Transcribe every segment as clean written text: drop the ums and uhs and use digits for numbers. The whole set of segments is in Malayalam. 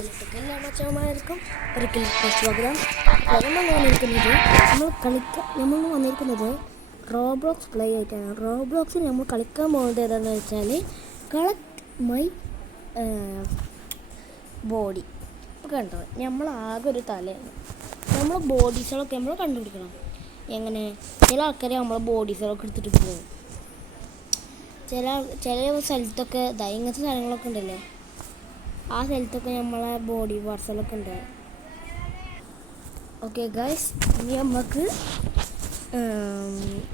എല്ലാ മച്ചന്മാർക്കും ഒരിക്കലും സ്വാഗതം. നമ്മൾ വന്നിരിക്കുന്നത് റോബ്ലോക്സ് പ്ലേ ആയിട്ടാണ്. റോബ്ലോക്സിൽ നമ്മൾ കളിക്കാൻ പോകുന്നത് ഏതാണെന്ന് വെച്ചാൽ കളക്ട് മൈ ബോഡി. കണ്ടോ, നമ്മൾ ആകെ ഒരു തലയാണ്. നമ്മൾ ബോഡീസുകളൊക്കെ നമ്മൾ കണ്ടുപിടിക്കണം. എങ്ങനെ? ചില ആൾക്കാർ നമ്മളെ ബോഡീസുകളൊക്കെ എടുത്തിട്ട് പോകും. ചില സ്ഥലത്തൊക്കെ ഇങ്ങനത്തെ സ്ഥലങ്ങളൊക്കെ ഉണ്ടല്ലേ, ആ സ്ഥലത്തൊക്കെ നമ്മളെ ബോഡി പാർട്സുകളൊക്കെ ഉണ്ട്. ഓക്കെ ഗൈസ്, ഇനി നമുക്ക്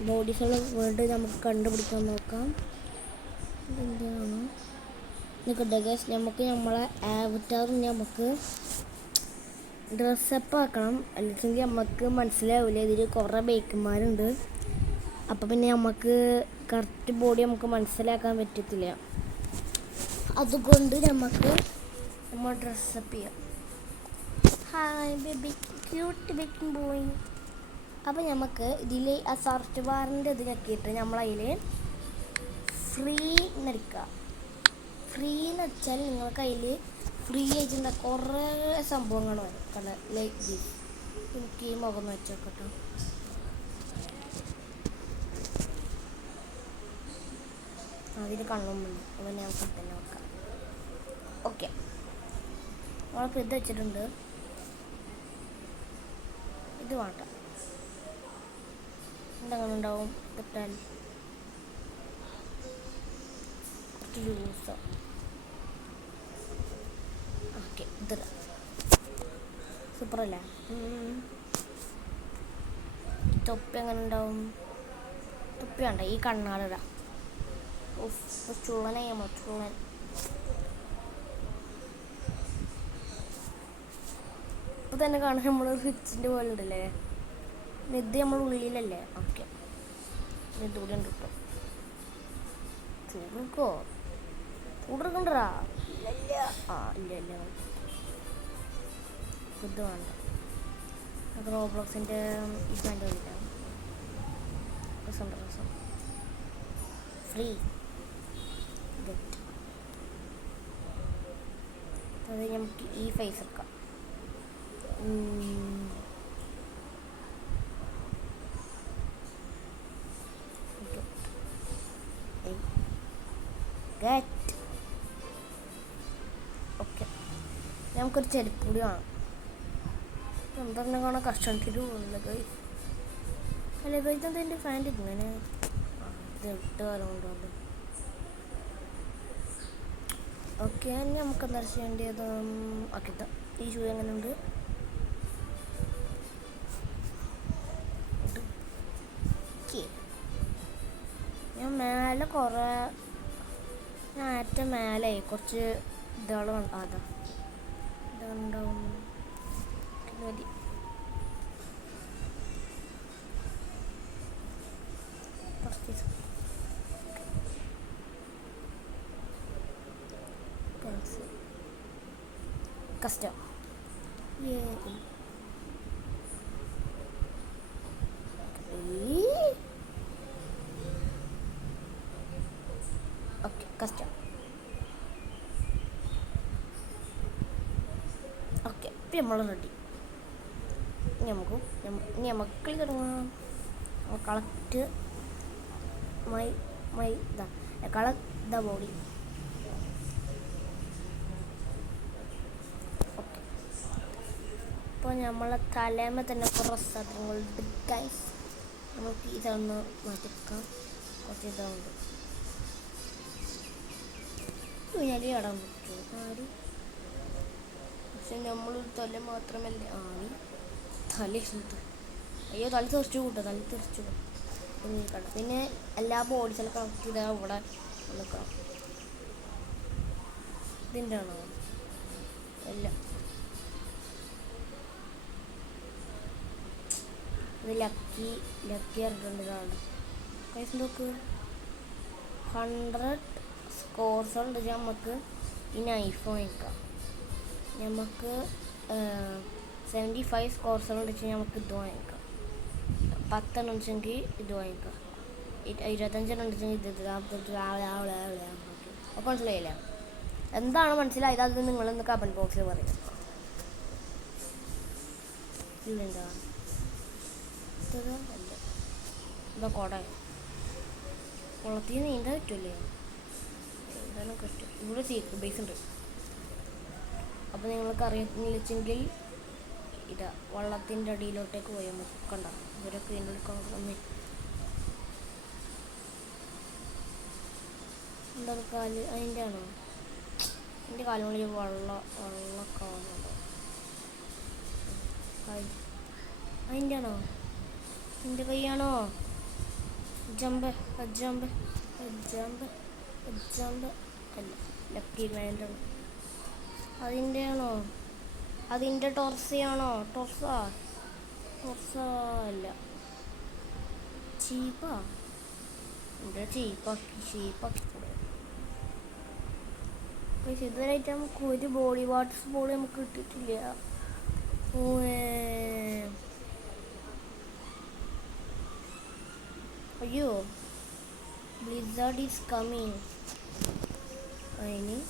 ബോഡീസുകൾ വേണ്ടി നമുക്ക് കണ്ടുപിടിക്കാൻ നോക്കാം. എന്താണ് നിൽക്കട്ടെ ഗൈസ്, നമുക്ക് നമ്മളെ ആവറ്റാറും നമുക്ക് ഡ്രസ്സപ്പ് ആക്കണം. അല്ലെങ്കിൽ നമുക്ക് മനസ്സിലാവില്ല, ഇതിൽ കുറേ ബേക്കന്മാരുണ്ട്. അപ്പോൾ പിന്നെ നമുക്ക് കറക്റ്റ് ബോഡി നമുക്ക് മനസ്സിലാക്കാൻ പറ്റത്തില്ല. അതുകൊണ്ട് നമ്മൾ ഡ്രസ്സപ്പ് ചെയ്യാം. Hi baby, cute baking boy. അപ്പോൾ നമുക്ക് ഇതിൽ ആ സർച്ച് ബാറിൻ്റെ ഇത് ഞെക്കിയിട്ട് നമ്മളതിൽ ഫ്രീ എന്നടിക്കുക. ഫ്രീ എന്ന് വെച്ചാൽ നിങ്ങൾക്ക് അതിൽ ഫ്രീ ആയിട്ടുള്ള കുറേ സംഭവങ്ങൾ വരും. കാരണം ലൈക്ക് ദിസ്. എനിക്ക് ഈ മുഖം വെച്ച് നോക്കട്ടോ. അതിന് കണ്ണൊന്നുമില്ല, അപ്പം ഞാൻ തന്നെ നോക്കാം. ഓക്കെ, നമ്മൾക്ക് ഇത് വെച്ചിട്ടുണ്ട്. ഇത് വേണ്ട, എന്തെങ്ങനെ ഉണ്ടാവും കിട്ടാൻ കുറച്ച് ജ്യൂസോ. ഓക്കെ, ഇത് സൂപ്പറല്ലേ? തൊപ്പി എങ്ങനെ ഉണ്ടാവും? തൊപ്പി വേണ്ട, ഈ കണ്ണാടിടാ. ചുള്ളനായി നമ്മൾ ചുള്ളൻ. ഇപ്പോൾ തന്നെ കാണാൻ നമ്മൾ റിച്ചിൻ്റെ പോലെ ഉണ്ടല്ലേ. ഇത് നമ്മൾ ഉള്ളിലല്ലേ. ഓക്കെ, ഇതുകൂടി ഉണ്ട് കിട്ടും. ചൂടെടുക്കോ? ചൂടെടുക്കണ്ടാ? ഇല്ല. ഇത് വേണ്ട. അത് റോബ്ലോക്സിൻ്റെ ഈ പാൻറ് വന്നില്ല. രസം ഫ്രീ ഗെറ്റ്. അത് നമുക്ക് ഈ ഫേസ് എടുക്കാം. ഗെറ്റ്. ഓക്കെ, നമുക്കൊരു ചെരുപ്പ് കൂടി വേണം. എന്തെല്ലാം കാണാൻ കഷ്ടത്തിൽ പോകുന്നത്. അല്ലേ ഇതെന്താ എൻ്റെ ഫാൻറ്റ് ഇങ്ങനെ ഇത് ഇട്ട് കാലം കൊണ്ടുപോകുന്നത്. ഓക്കെ, നമുക്ക് എന്താ ചെയ്യേണ്ടത്? ഓക്കെ, ഈ ഷൂ എങ്ങനെ ഉണ്ട്? ഞാൻ മേലെ ഞാൻ ഏറ്റവും മേലെ കുറച്ച് ഇതാൾ അതാ ഇതുണ്ടാവും. മതി. കസ്റ്റം. Okay, custom. ഓക്കെ, ഇപ്പം നമ്മൾ റെഡി. നമുക്ക് തുടങ്ങാം. Collect my collect the body. Okay, ഇപ്പോൾ നമ്മളെ തലേമ തന്നെ കുറേ സാധനങ്ങളുണ്ട് ഗൈസ്. നമുക്ക് ഇതൊന്ന് മാറ്റിക്കാം. കുറച്ച് ഇതുണ്ട്. ഞാൻ ഇടാൻ പറ്റുമോ? ആര്? പക്ഷെ നമ്മളൊരു തല മാത്രമല്ലേ. തല അയ്യോ, തല തെറിച്ചു കൂട്ടോ. നിൽക്കണം. പിന്നെ എല്ലാ ബോഡീസെല്ലാം കണക്ട് ചെയ്താൽ ഇവിടെ നിൽക്കണം. ഇതിൻ്റെ ആണോ? എല്ലാം ഇത് ലക്കി പറഞ്ഞിട്ടുണ്ട് ഇതാണ്. കൈസ് നോക്ക്, 100 സ്കോർസ് ഉണ്ട്. നമുക്ക് ഈ നൈഫ് വാങ്ങിക്കാം. നമുക്ക് 75 സ്കോർസുകളുണ്ട് വെച്ചാൽ നമുക്ക് ഇത് വാങ്ങിക്കാം. 10 ഉണ്ടെങ്കിൽ ഇത് വാങ്ങിക്കാം. 25 ഉണ്ടെങ്കിൽ ഇത്. അപ്പോൾ മനസ്സിലായില്ല. എന്താണ് മനസ്സിലായത് അത് നിങ്ങളൊന്ന് കമൻറ്റ് ബോക്സിൽ പറയും. ഇതെന്താ എന്താ കോട കുളത്തിൽ നീന്താൻ പറ്റൂലേ? നീന്താനും പറ്റും. ഇവിടെ സീക്രട്ട് ബേസ് ഉണ്ട്. അപ്പോൾ നിങ്ങൾക്ക് അറിയില്ലെങ്കിൽ ഇതാ വള്ളത്തിൻ്റെ അടിയിലോട്ടേക്ക് പോയാൽ മതി. കണ്ട ഇവരൊക്കെ വീണ്ടെടുക്കാൻ എന്താ കാല് അതിൻ്റെ ആണോ? എൻ്റെ കാലുകളിൽ വെള്ളക്കാണോ? അതിൻ്റെ ആണോ? എൻ്റെ കൈയാണോ? ജമ്പ് ജമ്പ് ജമ്പ് ജമ്പ് അല്ല, ലക്കി മാൻ്റെ അതിൻ്റെ ആണോ? അതിൻ്റെ ടോർസയാണോ? ടോർസ അല്ല, ചീപ്പാ. എൻ്റെ ചീപ്പാക്കി പക്ഷെ ഇതുവരെയായിട്ട് നമുക്ക് ഒരു ബോഡി വാട്ടർ ബോൾ നമുക്ക് കിട്ടിയിട്ടില്ല. അയ്യോ, ബ്ലിസാർഡ് ഈസ് കമ്മിങ്. അതിനിപ്പോൾ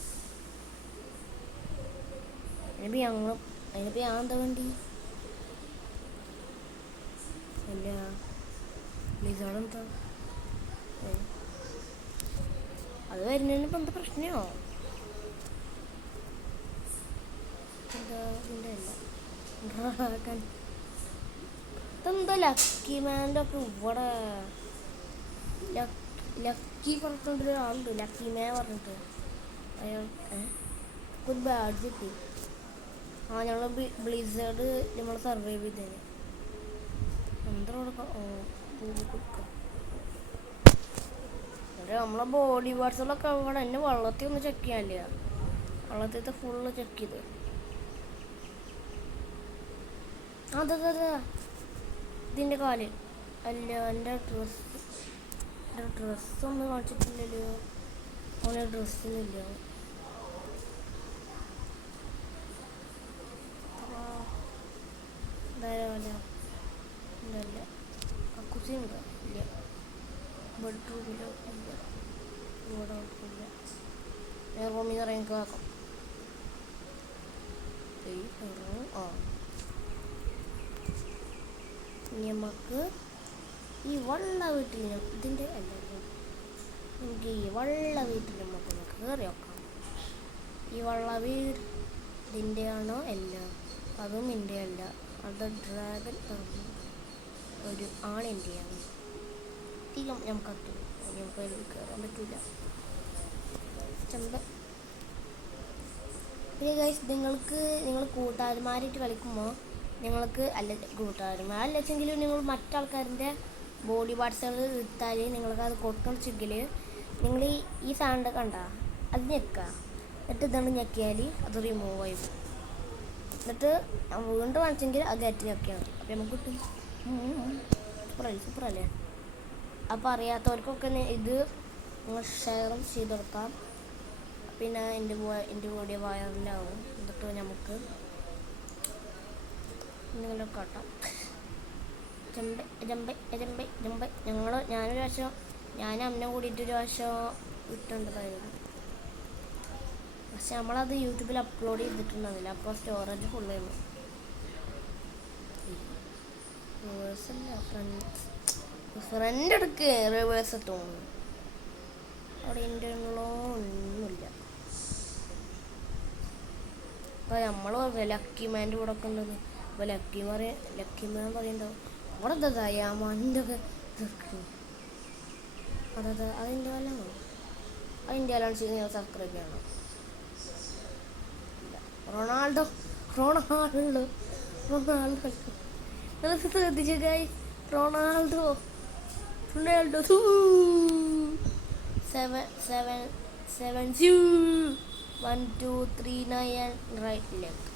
ഞാൻ എന്താ വേണ്ടി? അല്ല, ബ്ലിസാർഡ് എന്താ അത് വരുന്നതിന് ഇപ്പം എന്താ പ്രശ്നമോ? ഇതെന്താ ലക്കി മാൻ്റെ ഒക്കെ ഇവിടെ ലക്കി പറഞ്ഞിട്ടൊരു ആളുണ്ട്, ലക്കി മാൻ പറഞ്ഞിട്ട്. അയാൾ ഒരു ബാഡ്ജ് കിട്ടി. ഞങ്ങൾ ബ്ലിസാർഡ് നമ്മൾ സർവൈവ് ചെയ്തേനെ. എന്താ കൊടുക്കാം? കൊടുക്കാം. നമ്മളെ ബോഡി പാർട്സുകളൊക്കെ അവിടെ എന്നെ വെള്ളത്തിൽ ഒന്ന് ചെക്ക് ചെയ്യാനില്ല. വെള്ളത്തിലത്തെ ഫുള്ള് ചെക്ക് ചെയ്ത്. അതെ ഇതിൻ്റെ കാല് അല്ല, എൻ്റെ ഡ്രസ്സൊന്നും കാണിച്ചിട്ടില്ലല്ലോ. അവനെ ഡ്രസ്സൊന്നുമില്ല. ഇല്ല, കക്കുസിയുണ്ടോ? ഇല്ല. ബെഡ്റൂമിലോ ഇല്ല. ഇവിടെ ഇല്ല. ഞാൻ റൂമിൽ നിന്ന് ഇറങ്ങി കേൾക്കാം. നമുക്ക് ഈ വള്ള വീട്ടിൽ ഇതിൻ്റെ അല്ല, നമുക്ക് ഈ വള്ള വീട്ടിൽ നമുക്ക് കയറി നോക്കാം. ഈ വള്ള വീട് ഇതിൻ്റെ ആണോ? അല്ല, അതും എൻ്റെ അല്ല. അത് ഡ്രാഗൺ ഒരു ആണിൻ്റെയാണ്. അധികം നമുക്ക് കയറാൻ പറ്റില്ല. പിന്നെ ഗൈസ്, നിങ്ങൾ കൂട്ടുകാരന്മാരായിട്ട് കളിക്കുമ്പോൾ കൂട്ടുകാരന്മാരല്ലെങ്കിലും നിങ്ങൾ മറ്റാൾക്കാരുടെ ബോഡി പാർട്സുകൾ എടുത്താൽ നിങ്ങൾക്കത് കൊടുക്കണമെങ്കിൽ നിങ്ങൾ ഈ സാധനം കണ്ട അത് ഞെക്കുക. എന്നിട്ട് ഇതാണ് ഞെക്കിയാൽ അത് റിമൂവ് ആയി പോകും. എന്നിട്ട് വീണ്ടും കാണിച്ചെങ്കിൽ അത് കയറ്റി ഞെക്കിയാണ്. അപ്പോൾ നമുക്ക് കിട്ടും. സൂപ്പറല്ലേ? അപ്പോൾ അറിയാത്തവർക്കൊക്കെ ഇത് നിങ്ങൾ ഷെയറും ചെയ്ത് കൊടുക്കാം. പിന്നെ എൻ്റെ വീഡിയോ വൈറലാവും. എന്നിട്ട് നമുക്ക് നിങ്ങളുടെ കാട്ടാം. ഞാനൊരു പ്രാവശ്യം അമ്മനെ കൂടിയിട്ടൊരു പ്രാവശ്യം ഇട്ടുണ്ടായിരുന്നു. പക്ഷെ നമ്മളത് യൂട്യൂബിൽ അപ്ലോഡ് ചെയ്തിട്ടുണ്ടായിരുന്നില്ല. അപ്പോൾ സ്റ്റോറേജ് ഫുള്ളായിരുന്നു. ഫ്രണ്ട് എടുക്ക് റിവേഴ്സ് തോന്നുന്നു. അവിടെ എൻ്റെ ഒന്നുമില്ല. അപ്പോൾ നമ്മൾ ലക്കി മാൻ്റെ കൂടെ ഒക്കെ ഉള്ളത്. അപ്പോൾ ലക്കി മാൻ പറയുന്നുണ്ടാവും അവിടെ എന്താ ദയാമാൻ്റെ ഒക്കെ അതിൻ്റെ കാലാണ്. അതിൻ്റെ കാലാണ് ചെയ്ത് ഞാൻ സബ്സ്ക്രൈബ് ചെയ്യണം. റൊണാൾഡോ ശ്രദ്ധിച്ചു ഗൈസ്. Ronaldo 7 1 2 3 9 right left